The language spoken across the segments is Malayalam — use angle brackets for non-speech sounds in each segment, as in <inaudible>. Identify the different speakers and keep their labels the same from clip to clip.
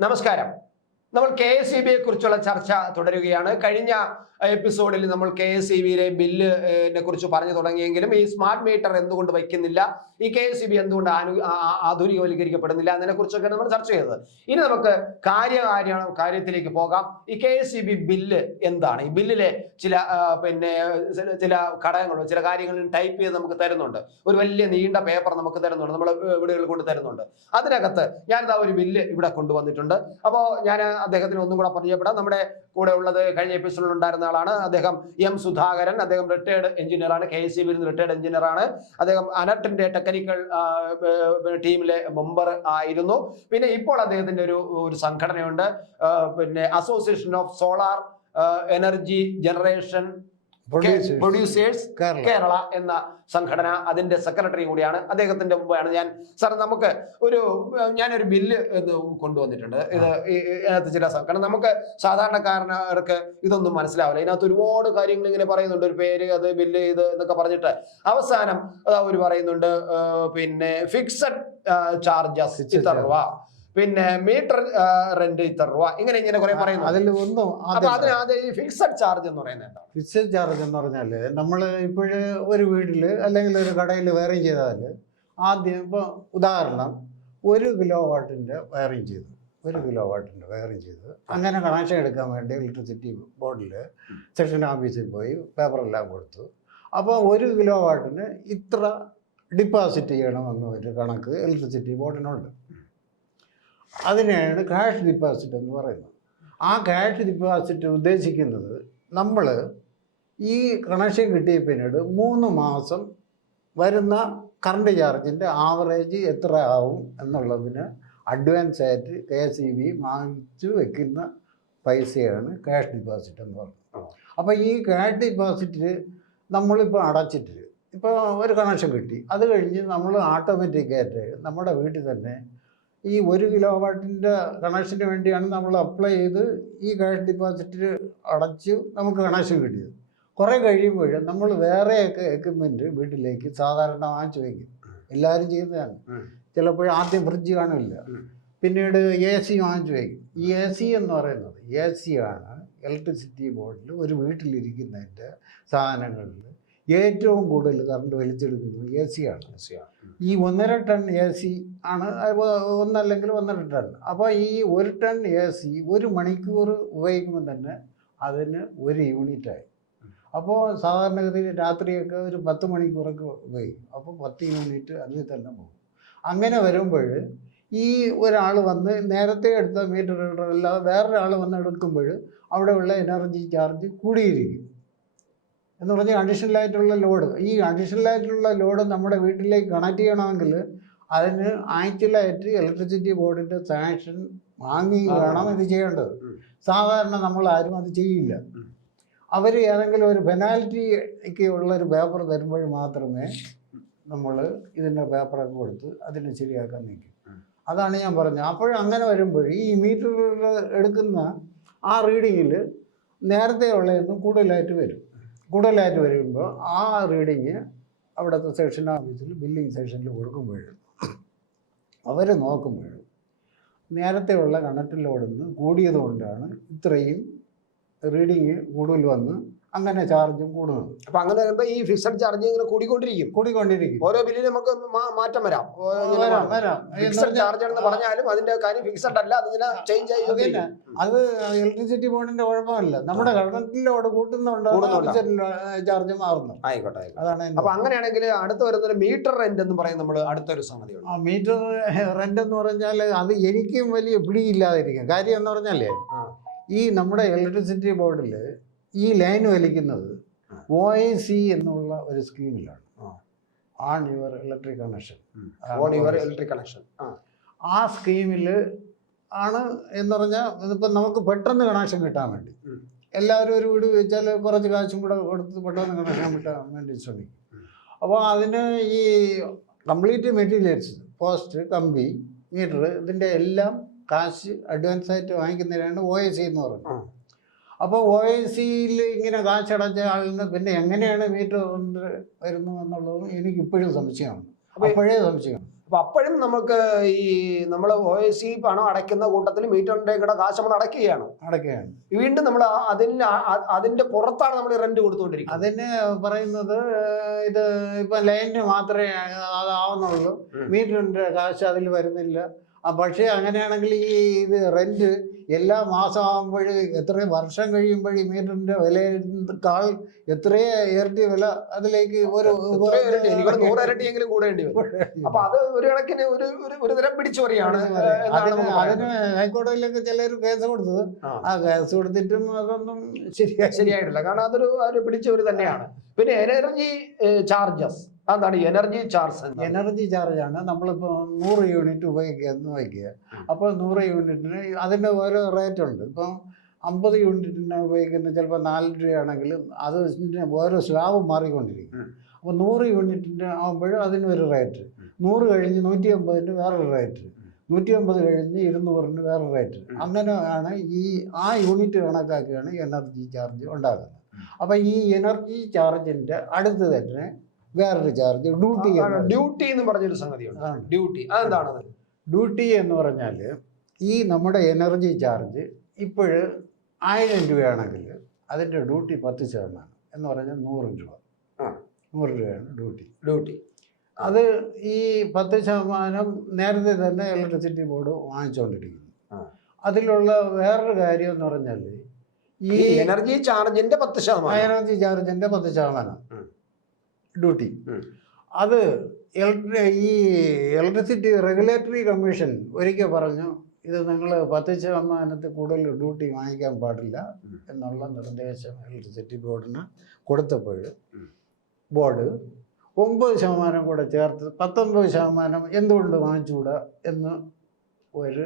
Speaker 1: നമസ്കാരം. നമ്മൾ കെ എസ് ഇ ബിയെ കുറിച്ചുള്ള ചർച്ച തുടരുകയാണ്. കഴിഞ്ഞ എപ്പിസോഡിൽ നമ്മൾ കെ എസ് ഇ ബിയിലെ ബില്ലിനെ കുറിച്ച് പറഞ്ഞു തുടങ്ങിയെങ്കിലും ഈ സ്മാർട്ട് മീറ്റർ എന്തുകൊണ്ട് വയ്ക്കുന്നില്ല? ഈ കെ എസ് ഇ ബി എന്തുകൊണ്ട് ആനു ആധുനികവൽക്കരിക്കപ്പെടുന്നില്ല അതിനെ കുറിച്ചൊക്കെ നമ്മൾ ചർച്ച ചെയ്തത്. ഇനി നമുക്ക് കാര്യകാര്യ കാര്യത്തിലേക്ക് പോകാം. ഈ K S E B bill എന്താണ്? ഈ ബില്ലിലെ ചില പിന്നെ ചില- ഘടകങ്ങൾ ചില കാര്യങ്ങളും ടൈപ്പ് ചെയ്ത് നമുക്ക് തരുന്നുണ്ട്. ഒരു വലിയ നീണ്ട പേപ്പർ നമുക്ക് തരുന്നുണ്ട്. നമ്മൾ വീടുകളിൽ കൊണ്ട് തരുന്നുണ്ട്. അതിനകത്ത് ഞാൻ ഇതാ ഒരു ബില്ല് ഇവിടെ കൊണ്ടുവന്നിട്ടുണ്ട്. അപ്പോൾ ഞാൻ അദ്ദേഹത്തിന് ഒന്നും കൂടെ പരിചയപ്പെടാം. നമ്മുടെ കൂടെ ഉള്ളത് കഴിഞ്ഞ എപ്പിസോഡിൽ ഉണ്ടായിരുന്ന ആളാണ് അദ്ദേഹം എം സുധാകരൻ അദ്ദേഹം റിട്ടയർഡ് എഞ്ചിനീയർ ആണ്. കെ എസ് സി ബിയിൽ റിട്ടയർഡ് എഞ്ചിനീയർ ആണ്. അദ്ദേഹം അനട്ടിന്റെ ടെക്നിക്കൽ ടീമിലെ മെമ്പർ ആയിരുന്നു. പിന്നെ ഇപ്പോൾ അദ്ദേഹത്തിന്റെ ഒരു ഒരു സംഘടനയുണ്ട്. പിന്നെ association of solar energy generation. Producers
Speaker 2: Kerala
Speaker 1: എന്ന സംഘടന അതിന്റെ സെക്രട്ടറി കൂടിയാണ്. അദ്ദേഹത്തിന്റെ മുമ്പാണ് ഞാൻ. സാർ നമുക്ക് ഒരു ഞാനൊരു ബില്ല് കൊണ്ടുവന്നിട്ടുണ്ട്. ഇത് ഇതിനകത്ത് ചില സംഘടന കാരണം നമുക്ക് സാധാരണക്കാരനർക്ക് ഇതൊന്നും മനസ്സിലാവില്ല. ഇതിനകത്ത് ഒരുപാട് കാര്യങ്ങൾ ഇങ്ങനെ പറയുന്നുണ്ട്. ഒരു പേര് അത് ബില്ല് ഇത് എന്നൊക്കെ പറഞ്ഞിട്ട്. അവസാനം അത് അവർ പറയുന്നുണ്ട് പിന്നെ ഫിക്സഡ് ചാർജസ് ഇത്ര രൂപ പിന്നെ മീറ്റർ റെന്റ് ഇത്ര രൂപ ഇങ്ങനെ ഇങ്ങനെ കുറെ പറയുന്നു.
Speaker 2: അതിൽ ഒന്നും
Speaker 1: അപ്പൊ അത് ഈ ഫിക്സഡ് ചാർജ് എന്ന് പറയുന്നത് എന്താണ്?
Speaker 2: ഫിക്സഡ് ചാർജ് എന്ന് പറഞ്ഞാൽ നമ്മൾ ഇപ്പോഴ് ഒരു വീട്ടിൽ അല്ലെങ്കിൽ ഒരു കടയിൽ വയറിങ് ചെയ്താൽ ആദ്യം ഇപ്പോൾ ഉദാഹരണം ഒരു കിലോ വാട്ടിന്റെ വയറിങ് ചെയ്തു. ഒരു കിലോ വാട്ടിന്റെ വയറിങ് ചെയ്ത്. അങ്ങനെ കണക്ഷൻ എടുക്കാൻ വേണ്ടി ഇലക്ട്രിസിറ്റി ബോർഡിൽ സെക്ഷൻ ഓഫീസിൽ പോയി പേപ്പറെല്ലാം കൊടുത്തു. അപ്പോൾ ഒരു കിലോ വാട്ടിന് ഇത്ര ഡിപ്പോസിറ്റ് ചെയ്യണമെന്ന് ഒരു കണക്ക് ഇലക്ട്രിസിറ്റി ബോർഡിനുണ്ട് അതിനെയാണ് ക്യാഷ് ഡിപ്പോസിറ്റ് എന്ന് പറയുന്നത്. ആ ക്യാഷ് ഡിപ്പോസിറ്റ് ഉദ്ദേശിക്കുന്നത് നമ്മൾ ഈ കണക്ഷൻ കിട്ടിയ പിന്നീട് മൂന്ന് മാസം വരുന്ന കറണ്ട് ചാർജിന്റെ ആവറേജ് എത്ര ആവും എന്നുള്ളതിന് അഡ്വാൻസ് ആയിട്ട് കെ എസ് ഇ ബി വാങ്ങിച്ചു വെക്കുന്ന പൈസയാണ് ക്യാഷ് ഡിപ്പോസിറ്റ് എന്ന് പറയുന്നത്. അപ്പോൾ ഈ ക്യാഷ് ഡിപ്പോസിറ്റ് നമ്മളിപ്പോൾ അടച്ചിട്ട് ഇപ്പോൾ ഒരു കണക്ഷൻ കിട്ടി. അത് കഴിഞ്ഞ് നമ്മൾ ഓട്ടോമാറ്റിക്കായിട്ട് നമ്മുടെ വീട്ടിൽ തന്നെ ഈ ഒരു കിലോ വാട്ടിന്റെ കണക്ഷന് വേണ്ടിയാണ് നമ്മൾ അപ്ലൈ ചെയ്ത് ഈ ക്യാഷ് ഡിപ്പോസിറ്റ് അടച്ച് നമുക്ക് കണക്ഷൻ കിട്ടിയത്. കുറേ കഴിയുമ്പോൾ നമ്മൾ വേറെയൊക്കെ എക്യുപ്മെന്റ് വീട്ടിലേക്ക് സാധാരണ വാങ്ങിച്ചു വയ്ക്കും. എല്ലാവരും ചെയ്യുന്നതാണ്. ചിലപ്പോൾ ആദ്യം ഫ്രിഡ്ജ് കാണില്ല പിന്നീട് എ സി വാങ്ങിച്ചു വയ്ക്കും. ഈ എ സി എന്ന് പറയുന്നത് എ സി ആണ്. ഇലക്ട്രിസിറ്റി ബോർഡിൽ ഒരു വീട്ടിലിരിക്കുന്നതിന്റെ സാധനങ്ങളിൽ ഏറ്റവും കൂടുതൽ കറണ്ട് വലിച്ചെടുക്കുന്നത് എ സി ആണ്. ഈ ഒന്നര ടൺ എ സി ആണ് ഒന്നല്ലെങ്കിൽ ഒന്നര ടൺ അപ്പോൾ ഈ ഒരു ടൺ എ സി ഒരു മണിക്കൂർ ഉപയോഗിക്കുമ്പോൾ തന്നെ അതിന് ഒരു യൂണിറ്റായി അപ്പോൾ സാധാരണഗതിയിൽ രാത്രിയൊക്കെ ഒരു പത്ത് മണിക്കൂറൊക്കെ ഉപയോഗിക്കും. അപ്പോൾ പത്ത് യൂണിറ്റ് അതിൽ തന്നെ പോകും. അങ്ങനെ വരുമ്പോൾ ഈ ഒരാൾ വന്ന് നേരത്തെ എടുത്ത മീറ്റർ റീഡർ അല്ലാതെ വേറൊരാൾ വന്ന് എടുക്കുമ്പോൾ അവിടെയുള്ള എനർജി ചാർജ് കൂടിയിരിക്കും. എന്ന് പറഞ്ഞാൽ അഡീഷണൽ ആയിട്ടുള്ള ലോഡ് ഈ അഡീഷണൽ ആയിട്ടുള്ള ലോഡ് നമ്മുടെ വീട്ടിലേക്ക് കണക്ട് ചെയ്യണമെങ്കിൽ അതിന് ആക്ച്വലായിട്ട് ഇലക്ട്രിസിറ്റി ബോർഡിന്റെ സാങ്ഷൻ വാങ്ങി വേണം ഇത് ചെയ്യേണ്ടത്. സാധാരണ നമ്മൾ ആരും അത് ചെയ്യില്ല. അവർ ഏതെങ്കിലും ഒരു പെനാൽറ്റിക്ക് ഉള്ള ഒരു പേപ്പർ തരുമ്പോൾ മാത്രമേ നമ്മൾ ഇതിന്റെ പേപ്പറൊക്കെ കൊടുത്ത് അതിനെ ശരിയാക്കാൻ നിൽക്കും. അതാണ് ഞാൻ പറഞ്ഞത്. അപ്പോൾ അങ്ങനെ വരുമ്പോൾ ഈ മീറ്റർ എടുക്കുന്ന ആ റീഡിങ്ങിൽ നേരത്തെ ഉള്ളതെന്നും കൂടുതലായിട്ട് വരും. കൂടുതലായിട്ട് വരുമ്പോൾ ആ റീഡിങ് അവിടുത്തെ സെക്ഷൻ ഓഫീസിൽ ബില്ലിംഗ് സെക്ഷനിൽ കൊടുക്കുമ്പോഴും അവർ നോക്കുമ്പോഴും നേരത്തെ ഉള്ള കൂടിയതുകൊണ്ടാണ് ഇത്രയും റീഡിങ് കൂടുതൽ വന്ന് അങ്ങനെ ചാർജും കൂടുന്നത്
Speaker 1: അപ്പൊ അങ്ങനെ വരുമ്പോ ഈ ഫിക്സഡ് ചാർജ് ഇങ്ങനെ കൂടിക്കൊണ്ടിരിക്കും.
Speaker 2: കൂടിക്കൊണ്ടിരിക്കും.
Speaker 1: ഓരോ ബില്ലിൽ നമുക്ക് മാറ്റം വരാം. ഫിക്സഡ് ചാർജ് എന്ന് പറഞ്ഞാലും അതിന്റെ കാര്യം ഫിക്സഡ് അല്ല അതിങ്ങനെ ചേഞ്ച്. ആയി
Speaker 2: അത് ഇലക്ട്രിസിറ്റി ബോർഡിന്റെ കുഴപ്പമല്ല. നമ്മുടെ ഗവൺമെന്റിലോട്
Speaker 1: കൂട്ടുന്നുണ്ട്?
Speaker 2: ചാർജ് മാറുന്നു.
Speaker 1: ആയിക്കോട്ടെ.
Speaker 2: അതാണ്
Speaker 1: അപ്പൊ അങ്ങനെയാണെങ്കിൽ അടുത്ത വരുന്ന മീറ്റർ റെന്റ് എന്ന് പറയും നമ്മൾ അടുത്തൊരു
Speaker 2: സംഗതി മീറ്റർ റെന്റ് എന്ന് പറഞ്ഞാൽ അത് എനിക്കും വലിയ പിടിയില്ലാതിരിക്കും. കാര്യം എന്ന് പറഞ്ഞാലേ ഈ നമ്മുടെ ഇലക്ട്രിസിറ്റി ബോർഡിൽ ഈ ലൈൻ വലിക്കുന്നത്. ഒ ഐ സി എന്നുള്ള ഒരു സ്കീമിലാണ്. Own your electric connection
Speaker 1: on your electric connection
Speaker 2: ആ. സ്കീമിൽ ആണ് എന്ന് പറഞ്ഞാൽ ഇതിപ്പോൾ നമുക്ക് പെട്ടെന്ന് കണക്ഷൻ കിട്ടാൻ വേണ്ടി. എല്ലാവരും ഒരു വീട് വെച്ചാൽ കുറച്ച് കാശും കൂടെ കൊടുത്ത് പെട്ടെന്ന് കണക്ഷൻ കിട്ടാൻ വേണ്ടി ശ്രമിക്കും. അപ്പോൾ അതിന് ഈ കംപ്ലീറ്റ് മെറ്റീരിയൽസ് പോസ്റ്റ് കമ്പി മീറ്റർ ഇതിന്റെ എല്ലാം കാശ് അഡ്വാൻസ് ആയിട്ട് വാങ്ങിക്കുന്നതിനാണ് ഒ ഐ സി എന്ന് പറയുന്നത്. അപ്പോൾ ഒ ഐ സിയിൽ ഇങ്ങനെ കാശടച്ച ആളിന് പിന്നെ എങ്ങനെയാണ് മീറ്റർ കൊണ്ട് വരുന്നു എന്നുള്ളതും എനിക്ക് ഇപ്പോഴും സംശയമാണ്
Speaker 1: അപ്പോൾ
Speaker 2: അപ്പോഴേ സംശയം
Speaker 1: അപ്പോൾ അപ്പോഴും നമുക്ക് ഈ നമ്മൾ ഒ എ സി പണം അടയ്ക്കുന്ന കൂട്ടത്തിൽ മീറ്ററിന്റെ കൂടെ കാശ് നമ്മൾ അടയ്ക്കുകയാണ്.
Speaker 2: അടയ്ക്കുകയാണ്.
Speaker 1: വീണ്ടും നമ്മൾ അതിന് അതിന്റെ അതിന്റെ പുറത്താണ് നമ്മൾ റെന്റ് കൊടുത്തുകൊണ്ടിരിക്കുന്നത്.
Speaker 2: അതിന് പറയുന്നത് ഇത് ഇപ്പൊ ലൈനിന് മാത്രമേ അതാവുന്നുള്ളൂ
Speaker 1: ഉം.
Speaker 2: മീറ്ററിന്റെ കാശ് അതിൽ വരുന്നില്ല. പക്ഷേ അങ്ങനെയാണെങ്കിൽ ഈ ഇത് റെന്റ് എല്ലാ മാസം ആകുമ്പോഴേ എത്രയും വർഷം കഴിയുമ്പോഴും മീറ്ററിന്റെ വിലയേക്കാൾ എത്രയോ ഇരട്ടി വില അതിലേക്ക് ഒരു
Speaker 1: നൂറ് ഇരട്ടിയെങ്കിലും കൂടേണ്ടി വരും. അപ്പൊ അത് ഒരു കണക്കിന് ഒരു ഒരു- തരം പിടിച്ചു പറയാണ്
Speaker 2: അതിന് ഹൈക്കോടതിയിലൊക്കെ ചിലർ കേസ് കൊടുത്തത്.
Speaker 1: ആ.
Speaker 2: കേസ് കൊടുത്തിട്ടും അതൊന്നും ശരിയായി
Speaker 1: ശരിയായിട്ടില്ല. കാരണം അതൊരു പിടിച്ചവര് തന്നെയാണ്. പിന്നെ എനർജി ചാർജസ് അതാണ് എനർജി ചാർജ്
Speaker 2: എനർജി ചാർജ് ആണ്. നമ്മളിപ്പോൾ നൂറ് യൂണിറ്റ് ഉപയോഗിക്കുക. എന്ന് വയ്ക്കുക അപ്പോൾ നൂറ് യൂണിറ്റിന് അതിന്റെ ഓരോ റേറ്റ് ഉണ്ട്. ഇപ്പം അമ്പത് യൂണിറ്റിന് ഉപയോഗിക്കുന്ന ചിലപ്പോൾ നാല് രൂപയാണെങ്കിലും അത് ഓരോ സ്ലാബ് മാറിക്കൊണ്ടിരിക്കും. അപ്പോൾ നൂറ് യൂണിറ്റിന്റെ ആകുമ്പോഴും അതിനൊരു റേറ്റ്. നൂറ് കഴിഞ്ഞ് നൂറ്റി അമ്പതിന് വേറൊരു റേറ്റ് നൂറ്റി അമ്പത് കഴിഞ്ഞ് ഇരുന്നൂറിന് വേറെ റേറ്റ്. അങ്ങനെയാണ് ഈ ആ യൂണിറ്റ് കണക്കാക്കിയാണ് എനർജി ചാർജ് ഉണ്ടാകുന്നത്. അപ്പോൾ ഈ എനർജി ചാർജിന്റെ അടുത്ത് തന്നെ വേറൊരു ചാർജ് ഡ്യൂട്ടി
Speaker 1: ഡ്യൂട്ടി എന്ന് പറഞ്ഞൊരു സംഗതിയുണ്ട്. ഡ്യൂട്ടി അതെന്താണത്?
Speaker 2: ഡ്യൂട്ടി എന്ന് പറഞ്ഞാൽ ഈ നമ്മുടെ എനർജി ചാർജ് ഇപ്പോഴ് ആയിരം രൂപയാണെങ്കിൽ അതിന്റെ ഡ്യൂട്ടി പത്ത് ശതമാനം എന്ന് പറഞ്ഞാൽ നൂറ് രൂപ. നൂറ് രൂപയാണ് ഡ്യൂട്ടി
Speaker 1: ഡ്യൂട്ടി
Speaker 2: അത് ഈ പത്ത് ശതമാനം നേരത്തെ തന്നെ ഇലക്ട്രിസിറ്റി ബോർഡ് വാങ്ങിച്ചുകൊണ്ടിരിക്കുന്നു. അതിലുള്ള വേറൊരു കാര്യം എന്ന് പറഞ്ഞാൽ ഈ
Speaker 1: എനർജി ചാർജിന്റെ പത്ത് ശതമാനം.
Speaker 2: എനർജി ചാർജിന്റെ പത്ത് ശതമാനം. ഡ്യൂട്ടി. അത് ഈ ഇലക്ട്രിസിറ്റി റെഗുലേറ്ററി കമ്മീഷൻ ഒരിക്കൽ പറഞ്ഞു ഇത് നിങ്ങൾ പത്ത് ശതമാനത്തിൽ കൂടുതൽ ഡ്യൂട്ടി വാങ്ങിക്കാൻ പാടില്ല എന്നുള്ള നിർദ്ദേശം ഇലക്ട്രിസിറ്റി ബോർഡിന് കൊടുത്തപ്പോൾ ബോർഡ് ഒമ്പത് ശതമാനം കൂടെ ചേർത്ത് പത്തൊൻപത് ശതമാനം എന്തുകൊണ്ട് വാങ്ങിച്ചുകൂടാ എന്ന് ഒരു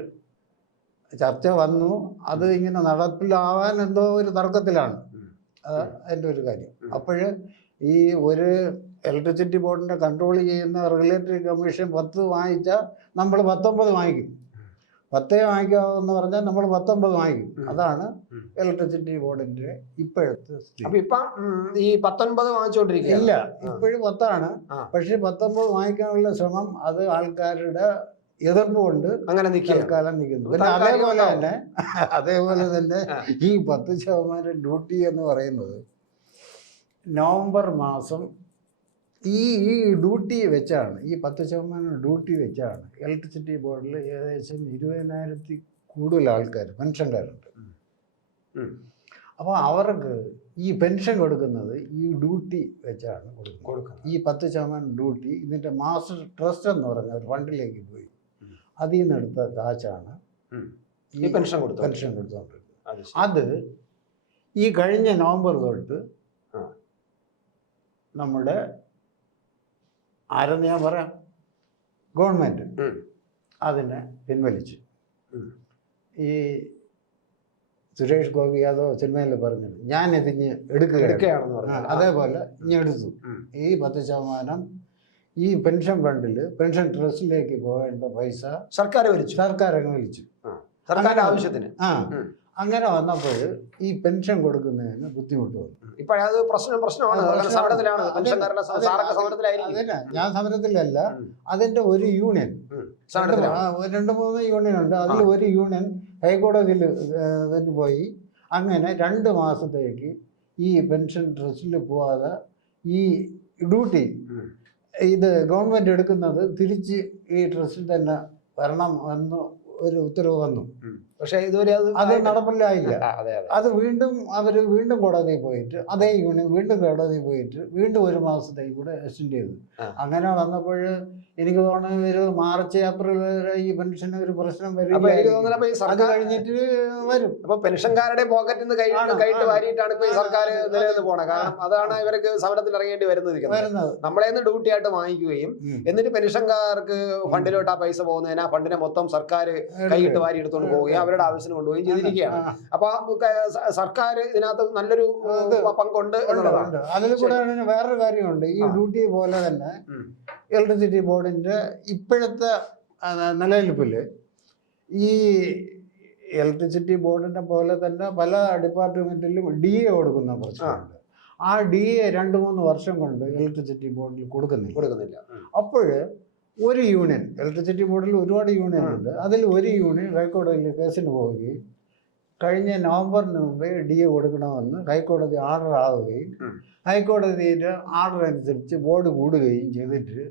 Speaker 2: ചർച്ച വന്നു. അത് ഇങ്ങനെ നടപ്പിലാവാൻ എന്തോ ഒരു തർക്കത്തിലാണ്. അതിന്റെ ഒരു കാര്യം. അപ്പോൾ ഈ ഒരു ഇലക്ട്രിസിറ്റി ബോർഡിന്റെ കൺട്രോൾ ചെയ്യുന്ന റെഗുലേറ്ററി കമ്മീഷൻ പത്ത് വാങ്ങിച്ചാൽ നമ്മൾ പത്തൊമ്പത് വാങ്ങിക്കും. പത്തേ വാങ്ങിക്കാവെന്ന് പറഞ്ഞാൽ നമ്മൾ പത്തൊമ്പത് വാങ്ങിക്കും. അതാണ് ഇലക്ട്രിസിറ്റി ബോർഡിന്റെ ഇപ്പോഴത്തെ സ്ഥിതി.
Speaker 1: അപ്പൊ ഇപ്പം ഈ പത്തൊൻപത് വാങ്ങിച്ചുകൊണ്ടിരിക്കുക
Speaker 2: ഇല്ല ഇപ്പോഴും പത്താണ്. പക്ഷേ പത്തൊമ്പത് വാങ്ങിക്കാനുള്ള ശ്രമം അത് ആൾക്കാരുടെ എതിർപ്പ് കൊണ്ട്
Speaker 1: അങ്ങനെ നിൽക്കാലം
Speaker 2: തൽക്കാലം നിൽക്കുന്നു. പിന്നെ അതേപോലെ തന്നെ അതേപോലെ തന്നെ ഈ പത്ത് ശതമാനം ഡ്യൂട്ടി എന്ന് പറയുന്നത് നവംബർ മാസം ഈ ഈ ഡ്യൂട്ടി വെച്ചാണ് ഈ പത്ത് ശതമാനം ഡ്യൂട്ടി വെച്ചാണ് ഇലക്ട്രിസിറ്റി ബോർഡിൽ ഏകദേശം ഇരുപതിനായിരത്തി കൂടുതൽ ആൾക്കാർ പെൻഷൻകാരുണ്ട്. അപ്പോൾ അവർക്ക് ഈ പെൻഷൻ കൊടുക്കുന്നത് ഈ ഡ്യൂട്ടി വെച്ചാണ് കൊടുക്കുന്നത് ഈ പത്ത് ശതമാനം ഡ്യൂട്ടി ഇതിന്റെ മാസ്റ്റർ ട്രസ്റ്റ് എന്ന് പറഞ്ഞ ഒരു ഫണ്ടിലേക്ക് പോയി. അതിൽ നിന്നെടുത്ത കാശാണ്
Speaker 1: ഈ പെൻഷൻ കൊടുത്തു
Speaker 2: പെൻഷൻ കൊടുത്തുകൊണ്ടിരിക്കുന്നത്
Speaker 1: അത്.
Speaker 2: ഈ കഴിഞ്ഞ നവംബർ തൊട്ട്. നമ്മുടെ ആരെന്ന് ഞാൻ പറയാം?
Speaker 1: ഗവൺമെന്റ്
Speaker 2: അതിനെ പിൻവലിച്ചു. ഈ സുരേഷ് ഗോപി യാദവ് സിനിമയിൽ പറഞ്ഞത് ഞാൻ ഇതിഞ്ഞ് എടുക്കുകയാണ്.
Speaker 1: എടുക്കുകയാണെന്ന്
Speaker 2: പറഞ്ഞത്.
Speaker 1: പറഞ്ഞു
Speaker 2: അതേപോലെ ഇനി എടുത്തു. ഈ പത്ത് ശതമാനം ഈ പെൻഷൻ ഫണ്ടിൽ പെൻഷൻ ട്രസ്റ്റിലേക്ക് പോകേണ്ട പൈസ
Speaker 1: സർക്കാർ വലിച്ചു.
Speaker 2: സർക്കാർ അങ്ങ് വലിച്ചു
Speaker 1: സർക്കാരിന്റെ ആവശ്യത്തിന്.
Speaker 2: ആ. അങ്ങനെ വന്നപ്പോൾ ഈ പെൻഷൻ കൊടുക്കുന്നതിന് ബുദ്ധിമുട്ട് വന്നു.
Speaker 1: ഇപ്പോഴത് പ്രശ്നം പ്രശ്നമാണ്. സമരത്തിലാണ്.
Speaker 2: ഞാൻ സമരത്തിലല്ല അതിന്റെ ഒരു യൂണിയൻ. രണ്ട് മൂന്ന് യൂണിയൻ ഉണ്ട്. അതിൽ ഒരു യൂണിയൻ ഹൈക്കോടതിയിൽ പോയി. അങ്ങനെ രണ്ട് മാസത്തേക്ക് ഈ പെൻഷൻ ട്രസ്റ്റിൽ പോവാതെ ഈ ഡ്യൂട്ടി ഇത് ഗവൺമെന്റ് എടുക്കുന്നത് തിരിച്ച് ഈ ട്രസ്റ്റിൽ തന്നെ വരണം എന്ന് ഒരു ഉത്തരവ് വന്നു.
Speaker 1: പക്ഷെ ഇതുവരെ അത്
Speaker 2: അത് നടപ്പിലായില്ല.
Speaker 1: അതെ
Speaker 2: വീണ്ടും അവർ വീണ്ടും കോടതിയിൽ പോയിട്ട് അതേ യൂണിയൻ വീണ്ടും കോടതിയിൽ പോയിട്ട് വീണ്ടും ഒരു മാസത്തേക്ക് കൂടെ എക്സ്റ്റെൻഡ് ചെയ്തു. അങ്ങനെ വന്നപ്പോൾ എനിക്ക് തോന്നുന്നു ഒരു മാർച്ച് ഏപ്രിൽ വരെ ഈ പെൻഷൻ ഒരു പ്രശ്നം
Speaker 1: വരും
Speaker 2: അത് കഴിഞ്ഞിട്ട് വരും.
Speaker 1: അപ്പൊ പെൻഷൻകാരുടെ പോക്കറ്റിൽ നിന്ന് കൈ
Speaker 2: ആണ്,
Speaker 1: വാരിയിട്ടാണ് ഇപ്പൊ ഈ സർക്കാർ നിലനിന്ന് പോണത്. കാരണം അതാണ് ഇവർക്ക് സമരത്തിൽ ഇറങ്ങേണ്ടി വരുന്നത് നമ്മളെ ഡ്യൂട്ടി ആയിട്ട് വാങ്ങിക്കുകയും എന്നിട്ട് പെൻഷൻകാർക്ക് ഫണ്ടിലോട്ട് ആ പൈസ പോകുന്നതിന് ആ ഫണ്ടിനെ മൊത്തം സർക്കാർ കൈയിട്ട് വാരി എടുത്തുകൊണ്ട് പോവുകയും അവരുടെ ആവശ്യത്തിന് കൊണ്ടുപോയി ചെയ്തിരിക്കുകയാണ്. അപ്പൊ സർക്കാർ ഇതിനകത്ത് നല്ലൊരു പങ്കുണ്ട് എന്നുള്ളതാണ്.
Speaker 2: അതിൽ കൂടെ വേറൊരു കാര്യമുണ്ട്. ഈ ഡ്യൂട്ടി പോലെ തന്നെ ഇലക്ട്രിസിറ്റി ബോർഡിന്റെ ഇപ്പോഴത്തെ നിലനിൽപ്പിൽ ഈ ഇലക്ട്രിസിറ്റി ബോർഡിന്റെ പോലെ തന്നെ പല ഡിപ്പാർട്ട്മെന്റിലും ഡി എ കൊടുക്കുന്ന പ്രശ്നമുണ്ട്. ആ. ഡി എ രണ്ട് മൂന്ന് വർഷം കൊണ്ട് ഇലക്ട്രിസിറ്റി ബോർഡിൽ കൊടുക്കുന്നില്ല.
Speaker 1: കൊടുക്കുന്നില്ല.
Speaker 2: അപ്പോൾ ഒരു യൂണിയൻ ഇലക്ട്രിസിറ്റി ബോർഡിൽ ഒരുപാട് യൂണിയൻ ഉണ്ട്. അതിൽ ഒരു യൂണിയൻ ഹൈക്കോടതിയിൽ കേസിന് പോവുകയും കഴിഞ്ഞ നവംബറിന് മുമ്പേ ഡി എ കൊടുക്കണമെന്ന് ഹൈക്കോടതി ഓർഡർ ആവുകയും. ഹൈക്കോടതിയുടെ ഓർഡർ അനുസരിച്ച് ബോർഡ് കൂടുകയും ചെയ്തിട്ട്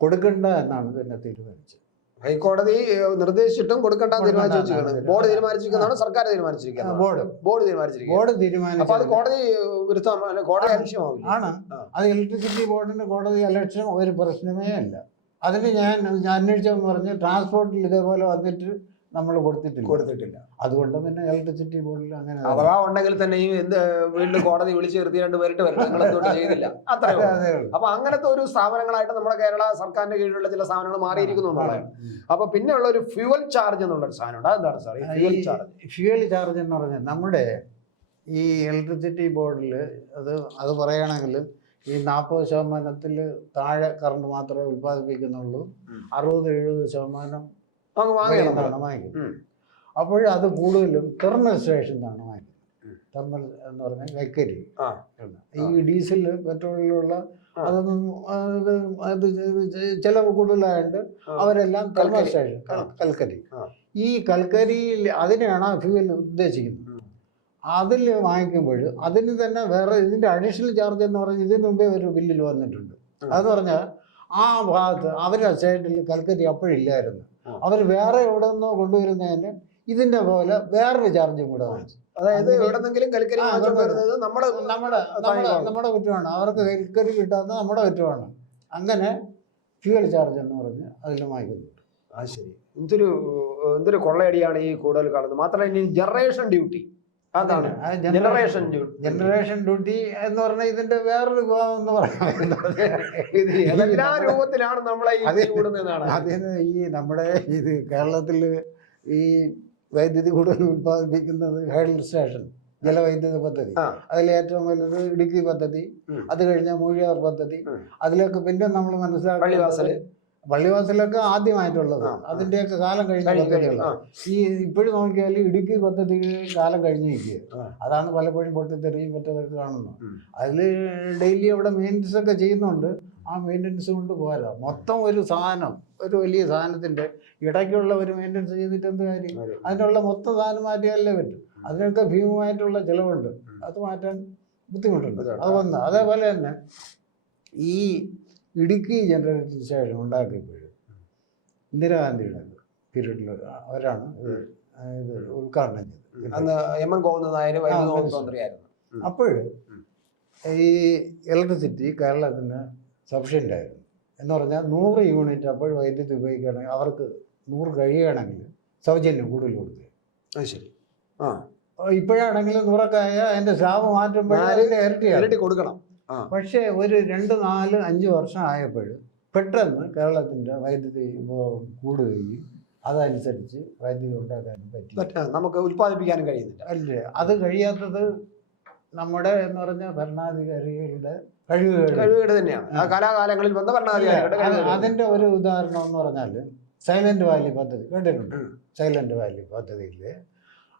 Speaker 2: കൊടുക്കണ്ട എന്നാണ് പിന്നെ തീരുമാനിച്ചത്.
Speaker 1: ഹൈക്കോടതി നിർദ്ദേശിച്ചിട്ടും കൊടുക്കണ്ട തീരുമാനിച്ചിരിക്കുന്നത് ബോർഡ് തീരുമാനിച്ചിരിക്കുന്നതാണ് സർക്കാർ തീരുമാനിച്ചിരിക്കുന്നത്.
Speaker 2: ബോർഡ്.
Speaker 1: ബോർഡ് തീരുമാനിച്ചിരിക്കുന്നത്
Speaker 2: ബോർഡ്
Speaker 1: അപ്പൊ അത് കോടതി വിരുദ്ധം കോടതി
Speaker 2: ആണ്.
Speaker 1: അലക്ഷ്യമാവില്ല?
Speaker 2: ആണ്. അത് ഇലക്ട്രിസിറ്റി ബോർഡിന്റെ കോടതി അലക്ഷൻ ഒരു പ്രശ്നമേ അല്ല. അതിന് ഞാൻ ഞാൻ അന്വേഷിച്ചെന്ന് പറഞ്ഞ് ട്രാൻസ്പോർട്ടിൽ ഇതേപോലെ വന്നിട്ട് നമ്മൾ കൊടുത്തിട്ടില്ല.
Speaker 1: കൊടുത്തിട്ടില്ല.
Speaker 2: അതുകൊണ്ട് പിന്നെ ഇലക്ട്രിസിറ്റി ബോർഡിൽ അങ്ങനെ
Speaker 1: അഥവാ ഉണ്ടെങ്കിൽ തന്നെയും എന്ത് വീണ്ടും കോടതി വിളിച്ചു നിർത്തി രണ്ട് പേരിട്ട് വരണം. നിങ്ങൾ എന്തുകൊണ്ട് ചെയ്തില്ല? അത്രേ. അപ്പൊ അങ്ങനത്തെ ഒരു സ്ഥാപനങ്ങളായിട്ട് നമ്മുടെ കേരള സർക്കാരിന്റെ കീഴിലുള്ള ചില സ്ഥാപനങ്ങൾ മാറിയിരിക്കുന്നു. അപ്പൊ പിന്നെ ഉള്ള ഒരു ഫ്യൂവൽ ചാർജ് എന്നുള്ള ഒരു സാധനമുണ്ട്. അതെന്താണ് sir fuel charge
Speaker 2: fuel charge എന്ന് പറഞ്ഞാൽ നമ്മുടെ ഈ ഇലക്ട്രിസിറ്റി ബോർഡിൽ അത് അത് പറയുകയാണെങ്കിൽ ഈ നാൽപ്പത് ശതമാനത്തിൽ താഴെ കറണ്ട് മാത്രമേ ഉൽപ്പാദിപ്പിക്കുന്നുള്ളൂ. അറുപത് എഴുപത് ശതമാനം
Speaker 1: അങ്ങ് വാങ്ങണം ഉം.
Speaker 2: അപ്പോൾ അത് കൂടുതലും തെർമൽ സ്റ്റേഷനിൽ നിന്നാണ് വാങ്ങിക്കുന്നത് തെർമൽ എന്ന് പറഞ്ഞാൽ വെക്കരി. ഈ ഡീസൽ പെട്രോളിലുള്ള. അതൊന്നും അത് ചിലവ് കൂടുതലായതുകൊണ്ട് അവരെല്ലാം തെർമൽ. സ്റ്റേഷൻ കൽക്കരി ഈ കൽക്കരിയിൽ അതിനെയാണ് ഫ്യൂവൽ ഉദ്ദേശിക്കുന്നത്. അതിൽ വാങ്ങിക്കുമ്പോൾ അതിന് തന്നെ വേറെ ഇതിന്റെ അഡീഷണൽ ചാർജ് എന്ന് പറഞ്ഞാൽ ഇതിന് മുമ്പേ ഒരു ബില്ലിൽ വന്നിട്ടുണ്ട്. അതെന്ന് പറഞ്ഞാൽ ആ ഭാഗത്ത് അവരുടെ സൈഡിൽ കൽക്കരി അപ്പോഴില്ലായിരുന്നു. അവർ വേറെ എവിടെ നിന്നോ കൊണ്ടുവരുന്നതിന് ഇതിന്റെ പോലെ വേറൊരു ചാർജും കൂടെ വാങ്ങിച്ചു.
Speaker 1: അതായത് എവിടെന്നെങ്കിലും കൽക്കരി. വരുന്നത് നമ്മുടെ
Speaker 2: നമ്മുടെ നമ്മുടെ കുറ്റമാണ്. അവർക്ക് കൽക്കരി കിട്ടാത്ത നമ്മുടെ കുറ്റമാണ്. അങ്ങനെ ഫ്യൂവൽ ചാർജ് എന്ന് പറഞ്ഞ് അതിൽ വാങ്ങിക്കുന്നുണ്ട്
Speaker 1: ആ ശരി. എന്തൊരു എന്തൊരു കൊള്ളയടിയാണ് ഈ കൂടുതൽ കാണുന്നത്. മാത്രമല്ല ഇനി ജനറേഷൻ ഡ്യൂട്ടി അതാണ് ജനറേഷൻ ഡ്യൂട്ടി
Speaker 2: ജനറേഷൻ ഡ്യൂട്ടി എന്ന് പറഞ്ഞ ഇതിന്റെ വേറൊരു വിഭാഗം എന്ന് <laughs> പറയാം
Speaker 1: എല്ലാ രൂപത്തിലാണ് നമ്മളെ ഈ
Speaker 2: അതെ.
Speaker 1: കൂടുന്നതാണ്
Speaker 2: അതിന് ഈ നമ്മുടെ ഇത് കേരളത്തിൽ ഈ വൈദ്യുതി കൂടുതൽ ഉത്പാദിപ്പിക്കുന്നത് ഹൈഡൽ സ്റ്റേഷൻ ജലവൈദ്യുത പദ്ധതി. അതിൽ ഏറ്റവും വലുത് ഇടുക്കി പദ്ധതി. അത് കഴിഞ്ഞാൽ മൂഴിയാർ പദ്ധതി അതിലൊക്കെ പിന്നെ നമ്മൾ
Speaker 1: മനസ്സിലാക്കി.
Speaker 2: പള്ളിവാസലൊക്കെ ആദ്യമായിട്ടുള്ളത്. അതിന്റെയൊക്കെ കാലം കഴിഞ്ഞ. ഈ ഇപ്പോഴും നോക്കിയാൽ ഇടുക്കി പദ്ധതി കാലം കഴിഞ്ഞു നിൽക്കുക. അതാണ് പലപ്പോഴും പൊട്ടിത്തെറിയും മറ്റതൊക്കെ കാണുന്നത്. അതിൽ ഡെയിലി അവിടെ മെയിന്റനൻസ് ഒക്കെ ചെയ്യുന്നുണ്ട്. ആ മെയിന്റനൻസ് കൊണ്ട് പോരാ. മൊത്തം ഒരു സാധനം ഒരു വലിയ സാധനത്തിന്റെ ഇടയ്ക്കുള്ള ഒരു മെയിന്റനൻസ് ചെയ്തിട്ട് എന്ത് കാര്യം. അതിനുള്ള മൊത്തം സാധനം മാറ്റിയാലേ പറ്റും. അതിനൊക്കെ ഭീമമായിട്ടുള്ള ചിലവുണ്ട്. അത് മാറ്റാൻ ബുദ്ധിമുട്ടുണ്ട്.
Speaker 1: ബുദ്ധിമുട്ട്.
Speaker 2: അത് വന്ന്. അതേപോലെ തന്നെ ഈ ഇടുക്കി ജനറേറ്റർ സ്റ്റേഷൻ ഉണ്ടാക്കിയപ്പോൾ ഇന്ദിരാഗാന്ധിയുടെ പീരീഡിൽ അവരാണ് ഇത് ഉദ്ഘാടനം ചെയ്തത്.
Speaker 1: അന്ന് എം എൻ ഗോവിന്ദൻ നായർ വൈദ്യുതി മന്ത്രിയായിരുന്നു.
Speaker 2: അപ്പോൾ ഈ ഇലക്ട്രിസിറ്റി കേരളത്തിന് സഫിഷ്യന്റ് ആയിരുന്നു എന്ന് പറഞ്ഞാൽ നൂറ് യൂണിറ്റ് അപ്പോൾ വൈദ്യുതി ഉപയോഗിക്കുകയാണെങ്കിൽ അവർക്ക് നൂറ് കഴിയുകയാണെങ്കിൽ സൗജന്യം കൂടുതൽ കൊടുക്കുക.
Speaker 1: അത് ശരി. ആ.
Speaker 2: ഇപ്പോഴാണെങ്കിലും നൂറൊക്കെ ആയാൽ അതിന്റെ സ്ലാബ് മാറ്റുമ്പോൾ
Speaker 1: ഇരട്ടി കൊടുക്കണം.
Speaker 2: പക്ഷേ ഒരു രണ്ട് നാല് അഞ്ച് വർഷം ആയപ്പോൾ പെട്ടെന്ന് കേരളത്തിന്റെ വൈദ്യുതി ഉപഭോഗം കൂടുകയും അതനുസരിച്ച് വൈദ്യുതി ഉണ്ടാക്കാനും പറ്റി.
Speaker 1: പറ്റ- നമുക്ക് ഉൽപ്പാദിപ്പിക്കാനും കഴിയുന്നില്ല.
Speaker 2: അല്ലേ? അത് കഴിയാത്തത് നമ്മുടെ എന്ന് പറഞ്ഞ ഭരണാധികാരികളുടെ കഴിവുകൾ
Speaker 1: കഴിവുകേട് തന്നെയാണ്. ആ കലാകാലങ്ങളിൽ വന്ന ഭരണാധികാരികളുടെ അതിന്റെ
Speaker 2: അതിന്റെ ഒരു ഉദാഹരണം എന്ന് പറഞ്ഞാൽ സൈലന്റ് വാലി പദ്ധതി കേട്ടിട്ടുണ്ട്. സൈലന്റ് വാലി പദ്ധതിയിൽ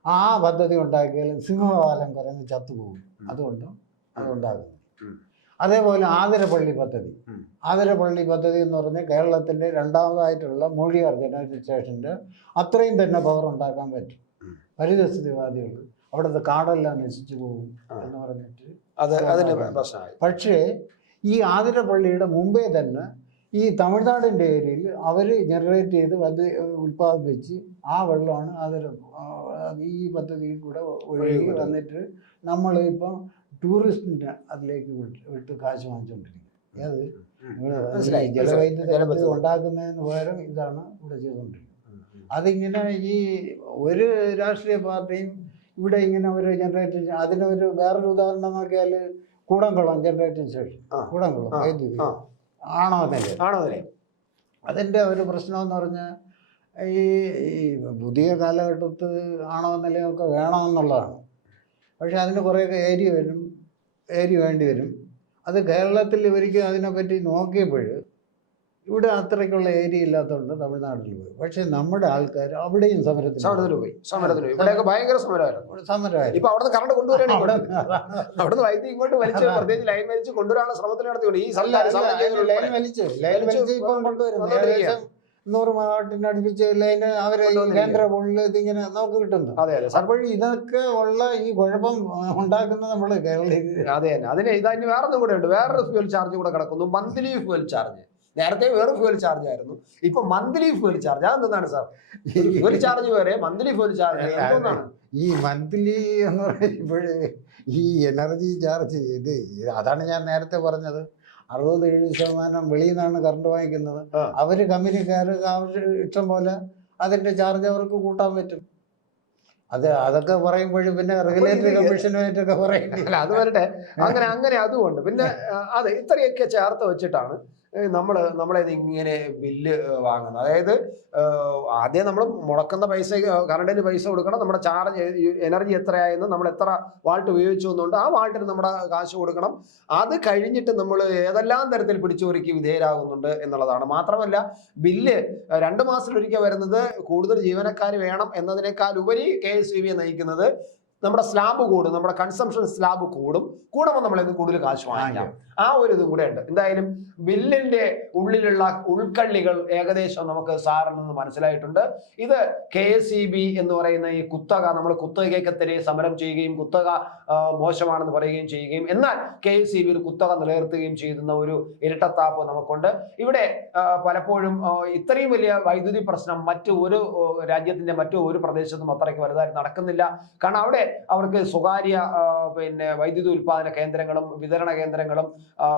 Speaker 2: ആ പദ്ധതി ഉണ്ടാക്കിയാലും സിംഹവാലം കുറഞ്ഞ് ചത്തുപോകും.
Speaker 1: അതുകൊണ്ടും
Speaker 2: അതുകൊണ്ട് അതുണ്ടാകുന്നു.
Speaker 1: ഉം.
Speaker 2: അതേപോലെ ആതിരപ്പള്ളി പദ്ധതി. ആതിരപ്പള്ളി പദ്ധതി എന്ന് പറഞ്ഞാൽ കേരളത്തിന്റെ രണ്ടാമതായിട്ടുള്ള മൂഴിയാർ ജനറേഷൻ സ്റ്റേഷന്റെ അത്രയും തന്നെ പവർ ഉണ്ടാക്കാൻ പറ്റും. പരിതസ്ഥിതിവാദികൾ. അവിടുത്തെ കാടെല്ലാം നശിച്ചു പോകും. എന്ന് പറഞ്ഞിട്ട് പക്ഷേ ഈ ആതിരപ്പള്ളിയുടെ മുമ്പേ തന്നെ ഈ തമിഴ്നാടിന്റെ ഏരിയയിൽ അവർ ജനറേറ്റ് ചെയ്ത് അത് ഉൽപ്പാദിപ്പിച്ച് ആ വെള്ളമാണ് ആതിര ഈ പദ്ധതിയിൽ കൂടെ ഒഴുകി വന്നിട്ട് നമ്മൾ ഇപ്പം ടൂറിസ്റ്റിന്റെ അതിലേക്ക് വിട്ട് കാശ് വാങ്ങിച്ചുകൊണ്ടിരിക്കുന്നത് ജലവൈദ്യുത ഉണ്ടാക്കുന്നതിന് പകരം ഇതാണ് ഇവിടെ ചെയ്തുകൊണ്ടിരിക്കുന്നത്. അതിങ്ങനെ ഈ ഒരു രാഷ്ട്രീയ പാർട്ടിയും ഇവിടെ ഇങ്ങനെ ഒരു ജനറേറ്റർ അതിനൊരു വേറൊരു ഉദാഹരണം നോക്കിയാൽ കൂടംകുളം ജനറേറ്റിംഗ് സ്റ്റേഷൻ. കൂടംകുളം വൈദ്യുതി. ആണോ എന്നല്ലേ
Speaker 1: ആണോ അതിലെ
Speaker 2: അതിന്റെ ഒരു പ്രശ്നം എന്ന് പറഞ്ഞാൽ ഈ ഈ പുതിയ കാലഘട്ടത്തിൽ ആണോ നിലയൊക്കെ വേണമെന്നുള്ളതാണ്. പക്ഷെ അതിന് കുറേയൊക്കെ ഏരിയ വരും. ഏരിയ വേണ്ടി വരും. അത് കേരളത്തിൽ ഇവർക്ക് അതിനെപ്പറ്റി നോക്കിയപ്പോൾ ഇവിടെ അത്രയ്ക്കുള്ള ഏരിയ ഇല്ലാത്തതുകൊണ്ട് തമിഴ്നാട്ടിൽ പോയി. പക്ഷെ നമ്മുടെ ആൾക്കാർ അവിടെയും സമരത്തിന്
Speaker 1: പോയി. സമരത്തിന് പോയി. ഇവിടെയൊക്കെ ഭയങ്കര സമരമായിരുന്നു.
Speaker 2: സമരമായിരുന്നു.
Speaker 1: ഇപ്പൊ അവിടുന്ന് കറണ്ട് കൊണ്ടുവരാണ്
Speaker 2: അവിടെ
Speaker 1: അവിടുന്ന് വൈദ്യുതി ഇങ്ങോട്ട് വലിച്ച് പ്രത്യേകിച്ച് ലൈൻ വലിച്ച് കൊണ്ടുവരാനുള്ള ശ്രമത്തിൽ നടത്തിയുണ്ട് ഈ
Speaker 2: ലൈൻ വലിച്ചു ലൈൻ
Speaker 1: വലിച്ച്
Speaker 2: ഇപ്പം കൊണ്ടുവരുന്നു
Speaker 1: കൊണ്ടുവരികയാണ്.
Speaker 2: മെഗാവാട്ടിന്റെ നൂറ് മെഗാവാട്ടിനടുപ്പിച്ച് ലൈന്
Speaker 1: അവർ
Speaker 2: കേന്ദ്ര ബോർഡിൽ ഇതിങ്ങനെ നമുക്ക് കിട്ടുന്നു
Speaker 1: അതെ അതെ. സർ-
Speaker 2: അപ്പോൾ ഇതൊക്കെ ഉള്ള ഈ കുഴപ്പം ഉണ്ടാക്കുന്നത് നമ്മൾ കേരളീയ
Speaker 1: അതെ തന്നെ അതിന് ഇതതിന് വേറൊന്നും കൂടെ ഉണ്ട്. വേറൊരു ഫ്യൂൽ ചാർജ് കൂടെ കിടക്കുന്നു. മന്ത്ലി ഫ്യൂൽ ചാർജ് നേരത്തെ വേറെ ഫ്യൂൽ ചാർജ് ആയിരുന്നു. ഇപ്പൊ മന്ത്ലി ഫ്യൂൽ ചാർജ് അതെന്താണ് സാർ ഫ്യൂൽ ചാർജ് വേറെ മന്ത്ലി ഫ്യൂൽ ചാർജ് എന്താണ്
Speaker 2: ഈ <laughs> മന്ത്ലി എന്ന് പറയുമ്പോൾ ഈ എനർജി ചാർജ് ഇത് ഇത് അതാണ് ഞാൻ നേരത്തെ പറഞ്ഞത്. അറുപത് എഴുപത് ശതമാനം വെളിയിൽ നിന്നാണ് കറണ്ട് വാങ്ങിക്കുന്നത്.
Speaker 1: അവർ
Speaker 2: അവർ കമ്പനിക്കാർ അവർ ഇഷ്ടം പോലെ അതിന്റെ ചാർജ് അവർക്ക് കൂട്ടാൻ പറ്റും. അത് അതൊക്കെ പറയുമ്പോഴും പിന്നെ റെഗുലേറ്ററി കമ്മീഷനുമായിട്ടൊക്കെ പറയും
Speaker 1: അല്ല അത് വരട്ടെ. അങ്ങനെ അങ്ങനെ അതുകൊണ്ട് പിന്നെ അതെ ഇത്രയൊക്കെ ചേർത്ത് വെച്ചിട്ടാണ് ഏ, നമ്മളത് നമ്മളെ ഇങ്ങനെ ബില്ല് വാങ്ങുന്നത്. അതായത് ആദ്യം നമ്മൾ മുടക്കുന്ന പൈസ കറണ്ടിന് പൈസ കൊടുക്കണം. നമ്മുടെ ചാർജ് എനർജി എത്രയായെന്ന് നമ്മൾ എത്ര വാൾട്ട് ഉപയോഗിച്ചു എന്നുണ്ട് ആ വാൾട്ടിന് നമ്മുടെ കാശ് കൊടുക്കണം. അത് കഴിഞ്ഞിട്ട് നമ്മൾ ഏതെല്ലാം തരത്തിൽ പിടിച്ചുപറിക്ക് വിധേയരാകുന്നുണ്ട് എന്നുള്ളതാണ്. മാത്രമല്ല ബില്ല് രണ്ട് മാസത്തിലൊരിക്കൽ വരുന്നത് കൂടുതൽ ജീവനക്കാർ വേണം എന്നതിനേക്കാൾ ഉപരി കെ എസ് ബിയെ നയിക്കുന്നത് നമ്മുടെ സ്ലാബ് കൂടും നമ്മുടെ കൺസംഷൻ സ്ലാബ് കൂടും കൂടുമ്പോൾ നമ്മൾ ഇന്ന് കൂടുതൽ കാശ് വാങ്ങിക്കാം. ആ ഒരു ഇതും കൂടെ ഉണ്ട്. എന്തായാലും ബില്ലിന്റെ ഉള്ളിലുള്ള ഉൾക്കള്ളികൾ ഏകദേശം നമുക്ക് സാറിൽ നിന്ന് മനസ്സിലായിട്ടുണ്ട്. ഇത് കെ എന്ന് പറയുന്ന ഈ കുത്തക നമ്മൾ കുത്തകയ്ക്കെതിരെ സമരം ചെയ്യുകയും കുത്തക മോശമാണെന്ന് പറയുകയും ചെയ്യുകയും എന്നാൽ കെ എസ് ബിയിൽ കുത്തക നിലനിർത്തുകയും ചെയ്യുന്ന ഒരു ഇരട്ടത്താപ്പ് നമുക്കുണ്ട്. ഇവിടെ പലപ്പോഴും ഇത്രയും വലിയ വൈദ്യുതി പ്രശ്നം മറ്റു ഒരു രാജ്യത്തിന്റെ മറ്റു ഒരു പ്രദേശത്തും അത്രയ്ക്ക് വലുതായി നടക്കുന്നില്ല. കാരണം അവിടെ അവർക്ക് സ്വകാര്യ പിന്നെ വൈദ്യുതി ഉൽപാദന കേന്ദ്രങ്ങളും വിതരണ കേന്ദ്രങ്ങളും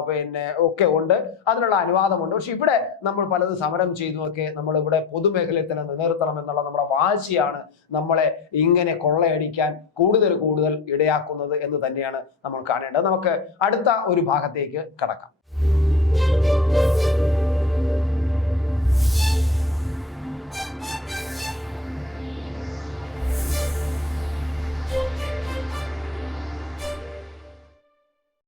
Speaker 1: പിന്നെ ഒക്കെ ഉണ്ട്. അതിനുള്ള അനുവാദമുണ്ട്. പക്ഷെ ഇവിടെ നമ്മൾ പലത് സമരം ചെയ്തുമൊക്കെ നമ്മൾ ഇവിടെ പൊതുമേഖലയിൽ തന്നെ നിലനിർത്തണം എന്നുള്ള നമ്മുടെ വാശിയാണ് നമ്മളെ ഇങ്ങനെ കൊള്ളയടിക്കാൻ കൂടുതൽ കൂടുതൽ ഇടയാക്കുന്നത് എന്ന് തന്നെയാണ് നമ്മൾ കാണേണ്ടത്. നമുക്ക് അടുത്ത ഒരു ഭാഗത്തേക്ക് കടക്കാം.